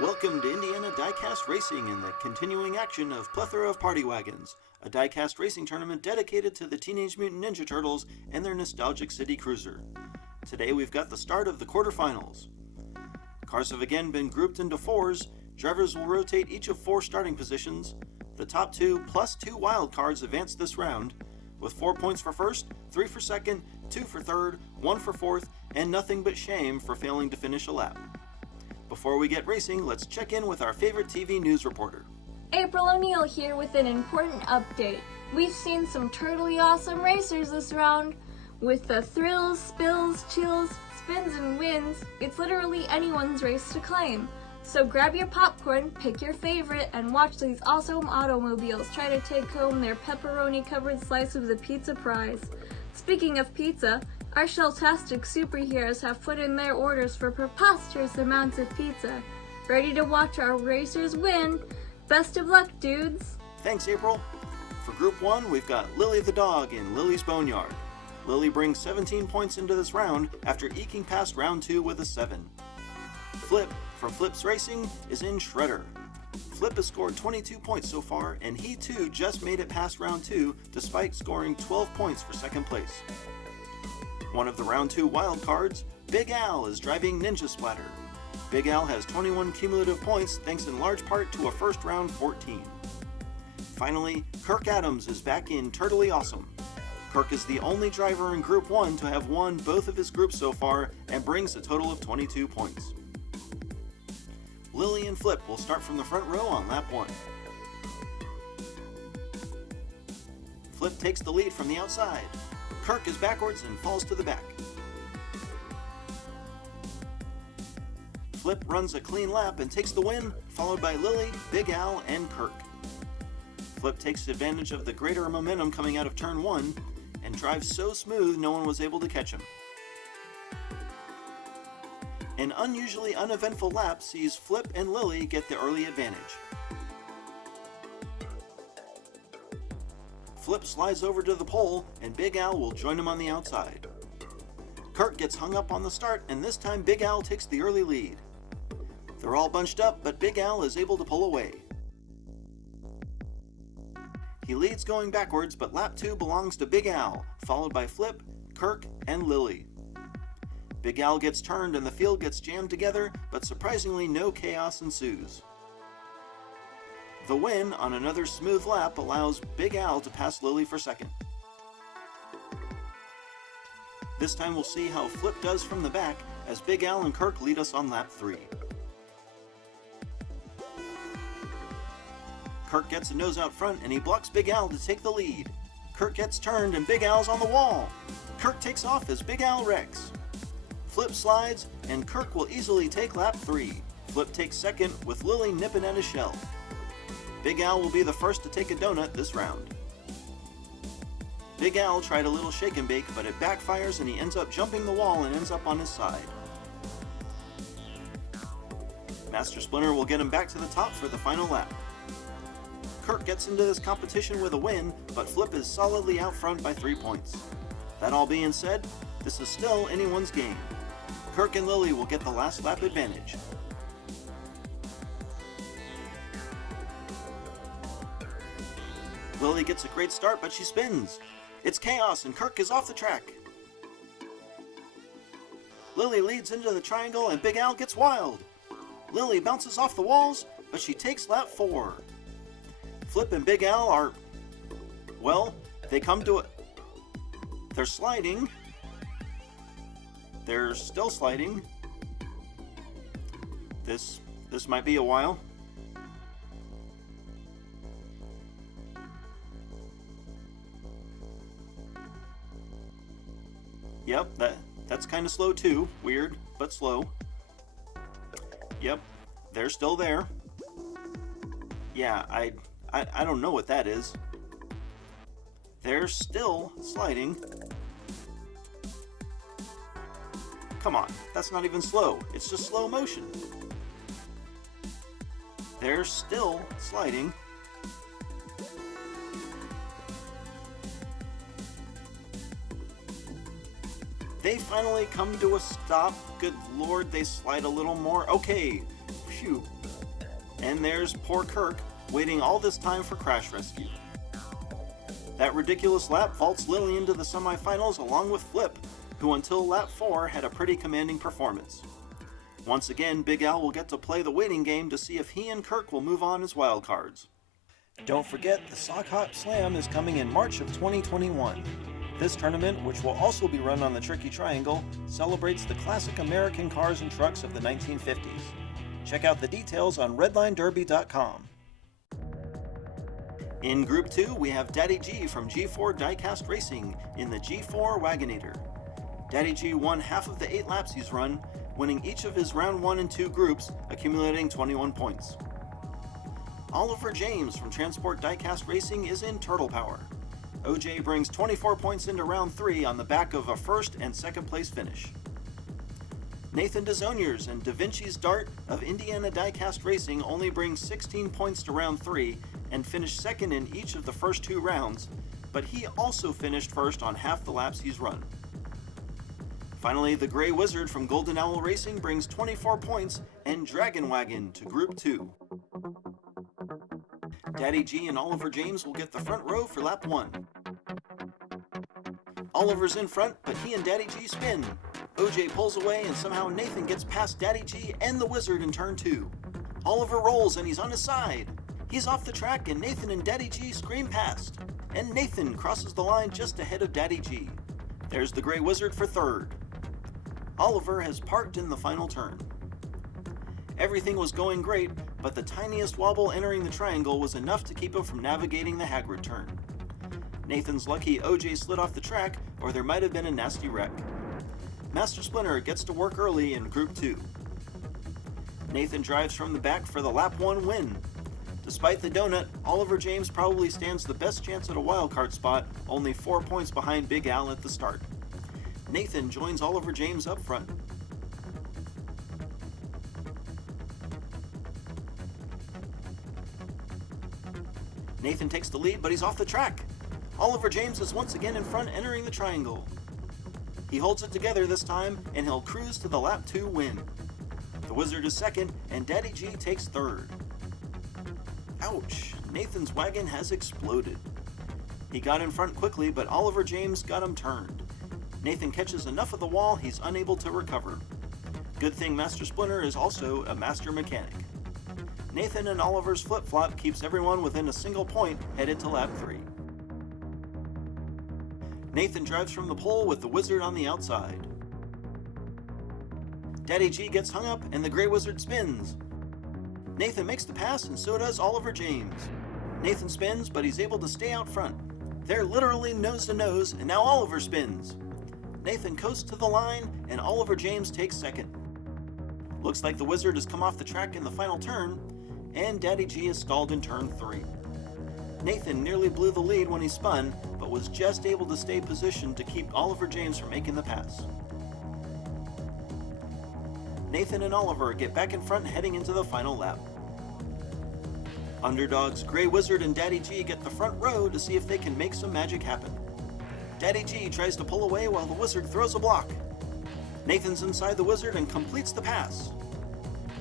Welcome to Indiana Diecast Racing and the continuing action of Plethora of Party Wagons, a diecast racing tournament dedicated to the Teenage Mutant Ninja Turtles and their nostalgic city cruiser. Today we've got the start of the quarterfinals. Cars have again been grouped into fours. Drivers will rotate each of 4 starting positions. The top 2 plus 2 wild cards advance this round, with 4 points for first, 3 for second, 2 for third, 1 for fourth, and nothing but shame for failing to finish a lap. Before we get racing, let's check in with our favorite TV news reporter. April O'Neil here with an important update. We've seen some totally awesome racers this round. With the thrills, spills, chills, spins, and wins, it's literally anyone's race to claim. So grab your popcorn, pick your favorite, and watch these awesome automobiles try to take home their pepperoni-covered slice of the pizza prize. Speaking of pizza, our Shelltastic superheroes have put in their orders for preposterous amounts of pizza. Ready to watch our racers win? Best of luck, dudes! Thanks, April. For Group 1, we've got Lily the dog in Lily's Boneyard. Lily brings 17 points into this round after eking past round 2 with a 7. Flip from Flip's Racing is in Shredder. Flip has scored 22 points so far, and he too just made it past round 2 despite scoring 12 points for second place. One of the round 2 wild cards, Big Al, is driving Ninja Splatter. Big Al has 21 cumulative points thanks in large part to a first round 14. Finally, Kirk Adams is back in Turtly Awesome. Kirk is the only driver in Group 1 to have won both of his groups so far and brings a total of 22 points. Lily and Flip will start from the front row on lap 1. Flip takes the lead from the outside. Kirk is backwards and falls to the back. Flip runs a clean lap and takes the win, followed by Lily, Big Al, and Kirk. Flip takes advantage of the greater momentum coming out of turn 1 and drives so smooth no one was able to catch him. An unusually uneventful lap sees Flip and Lily get the early advantage. Flip slides over to the pole and Big Al will join him on the outside. Kirk gets hung up on the start and this time Big Al takes the early lead. They're all bunched up, but Big Al is able to pull away. He leads going backwards, but lap 2 belongs to Big Al, followed by Flip, Kirk, and Lily. Big Al gets turned and the field gets jammed together, but surprisingly no chaos ensues. The win on another smooth lap allows Big Al to pass Lily for second. This time we'll see how Flip does from the back as Big Al and Kirk lead us on lap 3. Kirk gets a nose out front and he blocks Big Al to take the lead. Kirk gets turned and Big Al's on the wall. Kirk takes off as Big Al wrecks. Flip slides and Kirk will easily take lap 3. Flip takes second with Lily nipping at his shell. Big Al will be the first to take a donut this round. Big Al tried a little shake and bake, but it backfires and he ends up jumping the wall and ends up on his side. Master Splinter will get him back to the top for the final lap. Kirk gets into this competition with a win, but Flip is solidly out front by 3 points. That all being said, this is still anyone's game. Kirk and Lily will get the last lap advantage. Lily gets a great start, but she spins. It's chaos and Kirk is off the track. Lily leads into the triangle and Big Al gets wild. Lily bounces off the walls, but she takes lap 4. Flip and Big Al are, well, they come to it. They're sliding. They're still sliding. This might be a while. Yep, that's kind of slow too. Weird, but slow. Yep, they're still there. Yeah, I don't know what that is. They're still sliding. Come on, that's not even slow. It's just slow motion. They're still sliding. They finally come to a stop. Good lord, they slide a little more. Okay, phew. And there's poor Kirk, waiting all this time for crash rescue. That ridiculous lap vaults Lily into the semifinals along with Flip, who until lap 4 had a pretty commanding performance. Once again, Big Al will get to play the waiting game to see if he and Kirk will move on as wildcards. Don't forget, the Sock Hop Slam is coming in March of 2021. This tournament, which will also be run on the Tricky Triangle, celebrates the classic American cars and trucks of the 1950s. Check out the details on redlinederby.com. In Group 2, we have Daddy G from G4 Diecast Racing in the G4 Wagonator. Daddy G won half of the 8 laps he's run, winning each of his round 1 and 2 groups, accumulating 21 points. Oliver James from Transport Diecast Racing is in Turtle Power. OJ brings 24 points into round 3 on the back of a first and second place finish. Nathan DeZoniers and Da Vinci's Dart of Indiana Diecast Racing only bring 16 points to round 3 and finished second in each of the first 2 rounds, but he also finished first on half the laps he's run. Finally, the Gray Wizard from Golden Owl Racing brings 24 points and Dragon Wagon to Group 2. Daddy G and Oliver James will get the front row for lap 1. Oliver's in front, but he and Daddy G spin. OJ pulls away and somehow Nathan gets past Daddy G and the Wizard in turn 2. Oliver rolls and he's on his side. He's off the track and Nathan and Daddy G scream past. And Nathan crosses the line just ahead of Daddy G. There's the Gray Wizard for third. Oliver has parked in the final turn. Everything was going great, but the tiniest wobble entering the triangle was enough to keep him from navigating the Hagrid turn. Nathan's lucky OJ slid off the track, or there might have been a nasty wreck. Master Splinter gets to work early in Group 2. Nathan drives from the back for the lap 1 win. Despite the donut, Oliver James probably stands the best chance at a wildcard spot, only 4 points behind Big Al at the start. Nathan joins Oliver James up front. Nathan takes the lead, but he's off the track. Oliver James is once again in front, entering the triangle. He holds it together this time, and he'll cruise to the lap 2 win. The Wizard is second, and Daddy G takes third. Ouch! Nathan's wagon has exploded. He got in front quickly, but Oliver James got him turned. Nathan catches enough of the wall he's unable to recover. Good thing Master Splinter is also a master mechanic. Nathan and Oliver's flip-flop keeps everyone within a single point headed to lap 3. Nathan drives from the pole with the Wizard on the outside. Daddy G gets hung up and the Gray Wizard spins. Nathan makes the pass and so does Oliver James. Nathan spins, but he's able to stay out front. They're literally nose to nose, and now Oliver spins. Nathan coasts to the line and Oliver James takes second. Looks like the Wizard has come off the track in the final turn, and Daddy G is stalled in turn 3. Nathan nearly blew the lead when he spun, but was just able to stay positioned to keep Oliver James from making the pass. Nathan and Oliver get back in front heading into the final lap. Underdogs Gray Wizard and Daddy G get the front row to see if they can make some magic happen. Daddy G tries to pull away while the Wizard throws a block. Nathan's inside the Wizard and completes the pass.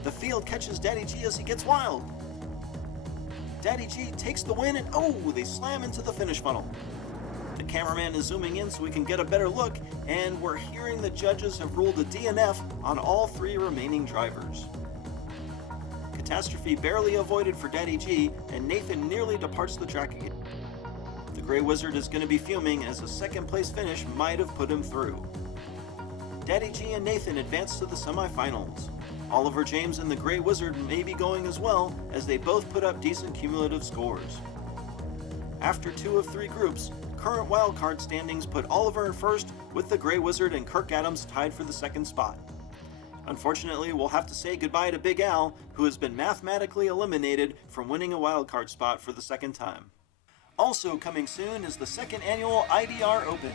The field catches Daddy G as he gets wild. Daddy G takes the win and they slam into the finish funnel. The cameraman is zooming in so we can get a better look, and we're hearing the judges have ruled a DNF on all 3 remaining drivers. Catastrophe barely avoided for Daddy G, and Nathan nearly departs the track again. The Gray Wizard is going to be fuming as a second place finish might have put him through. Daddy G and Nathan advance to the semifinals. Oliver James and the Gray Wizard may be going as well, as they both put up decent cumulative scores. After 2 of 3 groups, current wildcard standings put Oliver in first, with the Gray Wizard and Kirk Adams tied for the second spot. Unfortunately, we'll have to say goodbye to Big Al, who has been mathematically eliminated from winning a wildcard spot for the second time. Also coming soon is the second annual IDR Open.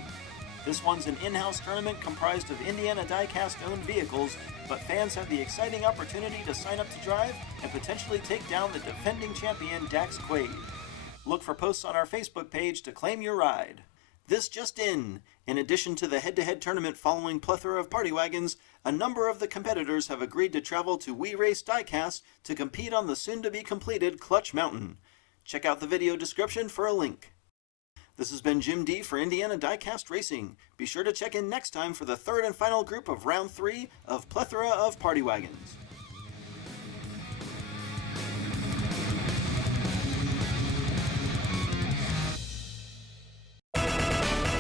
This one's an in-house tournament comprised of Indiana Diecast-owned vehicles, but fans have the exciting opportunity to sign up to drive and potentially take down the defending champion Dax Quaid. Look for posts on our Facebook page to claim your ride. This just in addition to the head-to-head tournament following Plethora of Party Wagons, a number of the competitors have agreed to travel to We Race Diecast to compete on the soon-to-be-completed Clutch Mountain. Check out the video description for a link. This has been Jim D for Indiana Diecast Racing. Be sure to check in next time for the third and final group of Round 3 of Plethora of Party Wagons.